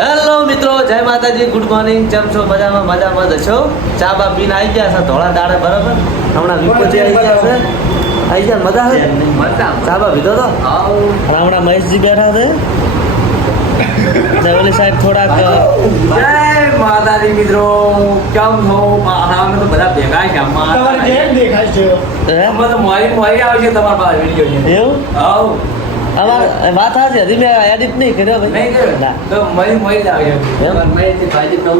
Hello મિત્રો જય માતાજી ગુડ મોર્નિંગ કેમ છો? મજામાં મજામાં જ છો? ચા બા પીને આવી ગયા છે ધોળા દાડે બરાબર? હમણાં વિપુજી આવી ગયા છે. આવી ગયા મજા છે? ચા બા પીધો તો? હમણાં મહેશજી બેઠા છે. જવલી સાહેબ થોડાક જય માતાજી મિત્રો કેમ છો? અમે તો બધા ભેગા છે. તમારે જેમ દેખાય છે? હે? અમે તો મોરી મોરી આવે છે તમારા પાસે વીડિયો એવું? આવ. અમાર વાત છે હજી મેં એડિટ નહીં કર્યો ભાઈ? ના. તો એમ? મહેશજી તો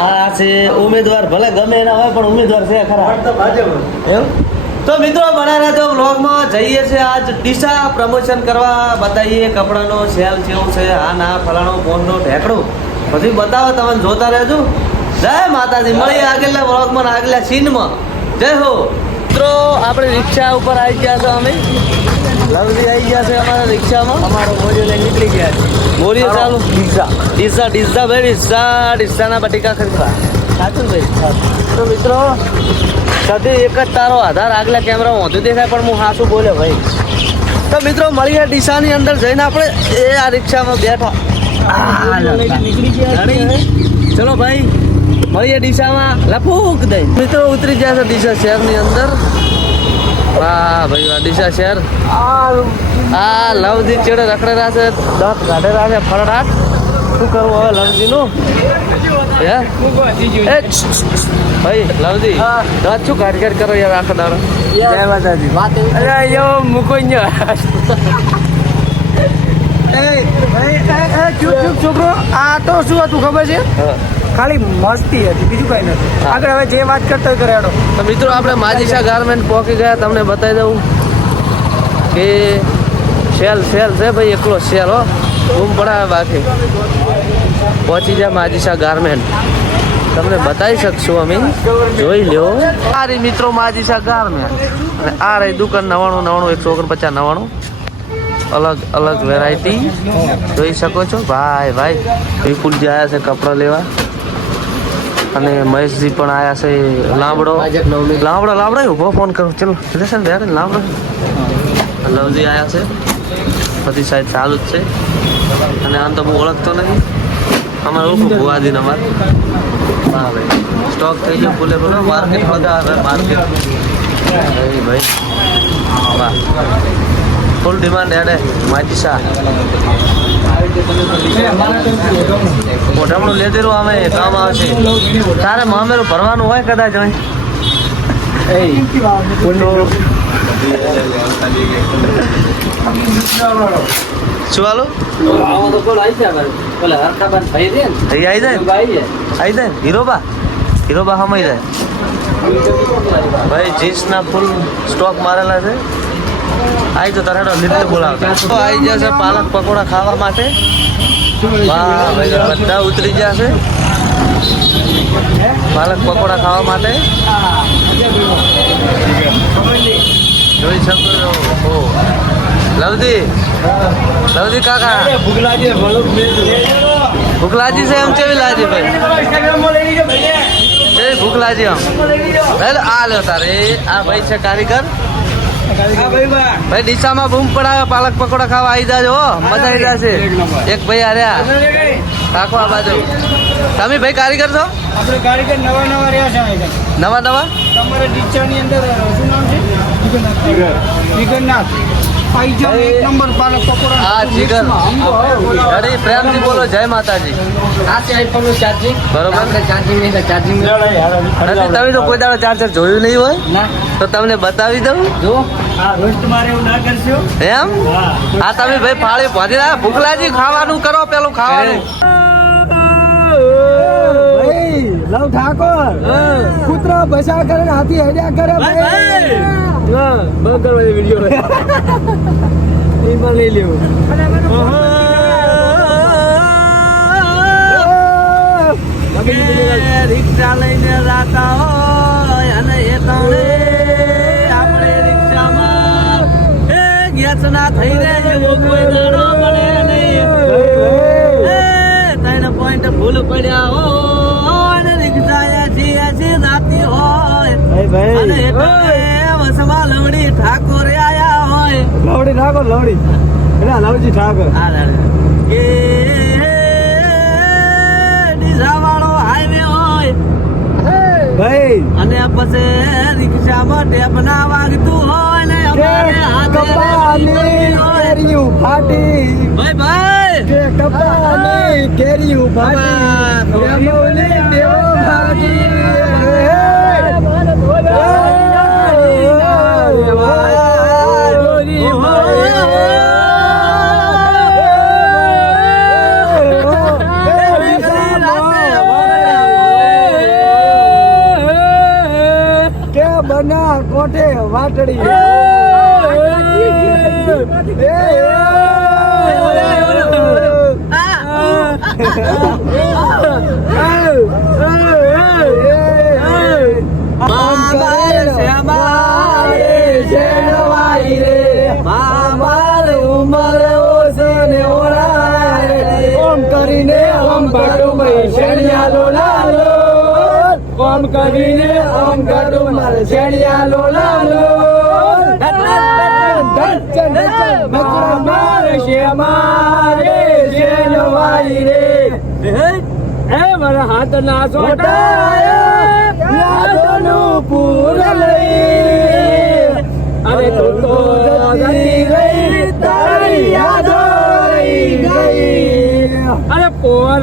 આ છે ઉમેદવાર ભલે ગમે એના હોય પણ ઉમેદવાર છે ખરા. એમ? તો મિત્રો બના રહેજો બ્લોગમાં જઈએ છે આજ ડીસા પ્રમોશન કરવા. બતાવીએ કપડાનો સેલ કેવું છે આ ના ફલાણો ફોનનો ઢેકડું પછી બતાવો તમે જોતા રહેજો. જય માતાજી. મળી આગળના બ્લોગમાં ને આગલા સીનમાં. જય હો. મિત્રો આપણે રિક્ષા ઉપર આવી ગયા છો અમે. લવલી આવી ગયા છે અમારા રિક્ષામાં. અમારો મોરિયો લઈને નીકળી ગયા છે. મોરિયો ચાલુ. ડીસા ડીસા ડીસા ભાઈ ડીસા ડીસાના બટીકા ખરીદવા. સાચું ભાઈ તો મિત્રો સદી એક જ તારો આધાર આગલા કેમેરા વધુ દેખાય પણ હું હાસું બોલે ભાઈ. તો મિત્રો મળીએ ડીસાની અંદર જઈને આપણે. એ આ રિક્ષામાં બેઠા. નીકળી ગયા ચલો ભાઈ. મળીએ ડીસામાં. લપુક દઈ. મિત્રો ઉતરી ગયા છે ડીસા શહેરની અંદર. વાહ ભાઈ વાહ ડીસા શહેર. આ લવજી ચેડે રખડેલા છે. દાંત કાઢેલા છે ફરડાટ શું કરવું હવે લવજીનું? હે. ભાઈ લવજી દાંત શું કાઢ કાઢ કરો યાર આખો દાડો? જય માતાજી. અરે યો મૂકો છોકરો. આ તો શું હતું ખબર છે? ખાલી મસ્તી હતી બીજું કઈ નથી. આગળ હવે જે વાત કરતો હોય કરેડો. તો મિત્રો આપણે માજીશા ગાર્મેન્ટ પહોંચી ગયા તમને બતાવી દઉં કે સેલ સેલ છે ભાઈ એકલો સેલ હો. બૂમ પડાવે બાકી. પહોંચી જાય માજીશા ગાર્મેન્ટ તમને બતાવી શકશું અમે. જોઈ લ્યો. આ રહી મિત્રો માજીશા ગાર્મેન્ટ અને આ રહી દુકાન નવાણું નવાણું એકસો ઓગણપચાસ નવાણું. અલગ અલગ વેરાયટી જોઈ શકો છો? ભાઈ ભાઈ વિપુલજી આવ્યા છે કપડાં લેવા. અને મહેશજી પણ આયા છે લાંબડો લાંબડો લાંબડો ઊભો ફોન કરો. ચલો જશે ને યાર લાંબડો લવજી આયા છે. બધી સાઈડ ચાલુ જ છે. અને આમ તો હું ઓળખતો નથી. અમારે ઓળખું ભુવાજીને અમારે. હા ભાઈ. સ્ટોક થઈ ગયો ફૂલે ફૂલે માર્કેટ બધા આવે માર્કેટ. ભાઈ ભાઈ. વાહ. ફૂલ ડિમાન્ડ હેડે માજી શાહ. મોઢામણું લેતેરું અમે કામ આવશે તારે મામેરું ભરવાનું હોય કદાચ શું હાલો? આવો જાય? ભાઈ આવી જાય? ભાઈ હીરોબા? હીરોબા હમાઈ જાય. ભાઈ જીન્સના ફૂલ સ્ટોક મારેલા છે. આવી તો તારે નિત્ય બોલાવતા તો આવી જશે પાલક પકોડા ખાવા માટે. બધા ઉતરી છે. પાલક પકોડા ખાવા માટે. જોઈ શકો. લવજી. લવજી કાકા. ભૂખ લાગી છે એમ કેવી લાગી ભાઈ? ભૂખ લાગી આમ આ લ્યો તારે. આ ભાઈ છે કારીગર. ભાઈ ડીસામાં બૂમ પડાવે પાલક પકોડા ખાવા આવી જાજો હો. મજા આવી જશે. એક ભાઈ આર્યા રાખો આ બાજુ. તમે ભાઈ કારીગર છો? આપણે કારીગર નવા નવા રહ્યા છે. નવા નવા? તમારે ટીચરની અંદર શું નામ છે? વિગરનાથ આઈ એક નંબર પાલક પકોડા આ જીગર. અરે પ્રેમથી બોલો જય માતાજી. આ છે આઈફોનનું ચાર્જિંગ બરોબર. આપણે ચાર્જિંગ નહીં ચાર્જિંગ નથી તમે તો કોઈ દાડો ચાર્જર જોયું નહીં હોય? ના. તો તમને બતાવી દઉં? જો. આ રોસ્ટ મારે એવું ના કરશો? એમ? હા. તમે ભાઈ ફાળી ભરી રહ્યા ભૂખલાજી ખાવાનું કરો પેલું ખાવાનું. લવ ઠાકોર ભસા કરે ને હાથી હડ્યા કરે ભાઈ એ પણ લઈ લેવું રિક્ષા લઈને રાતા હોય અને એ તણે આપણે રિક્ષામાં એ ગેસ ના થઈ રહે એવો કોઈ દાડો મળે નહીં. એ ત્રણ પોઈન્ટ ભૂલ પડ્યા હોય ભાઈ. વસમાં લવડી ઠાકોર આયા હોય. લવડી ઠાકોર લવડી. એટલે લવજી ઠાકોર. એ ડીઝાવાળો હાઈવે હોય. ભાઈ. અને પછી રિક્ષામાં ટેપના વાગતું હોય ને અમારે ફાટી. ભાઈ ભાઈ. કપાની કેરી ઉભાટી કોઠે વાટડી કરીને ઓમ કરીને ઓમ કટુંબર શેણિયા લો લાલો મકરા મારે છે મારે રે. એ મારા હાથ પૂર લઈ. અરે તારી અરે પોર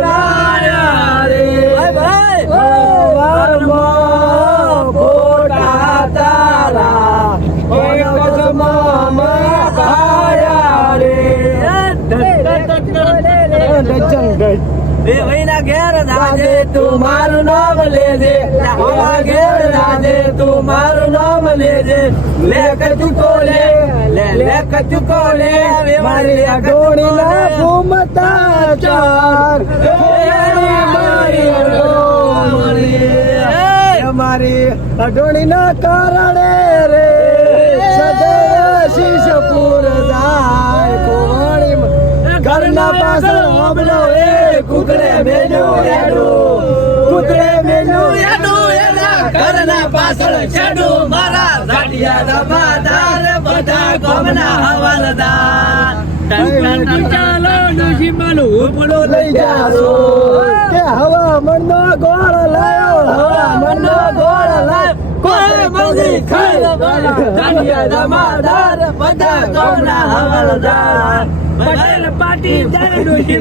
મારું નામ લેજે. મારા ઘેર રાજે તું મારું નામ લેજે. લેખ ચૂકો લે લે લેખ ચૂકો લે. મારી અડોણી ના ઘૂમતા ચાર. મારી અડોણી. ના કારણે ઘરના પાછળ હોબલો એ કુકડે મેનુ એડું કુકડે મેનુ એડું એના ઘરના પાછળ છેડું. મારા ઝાડિયા દબાદાર બધા ગમના હવાલદાર. ચાલો નસીબાનું ઉપડું લઈ જાશો. કે હવા મનનો ગોળ લાયો હવા મનનો ગોળ લાયો. કોઈ મંદી ખાઈ દબાદાર બધા ગમના હવાલદાર. பட்டல பாட்டி ஜானு நோக்கி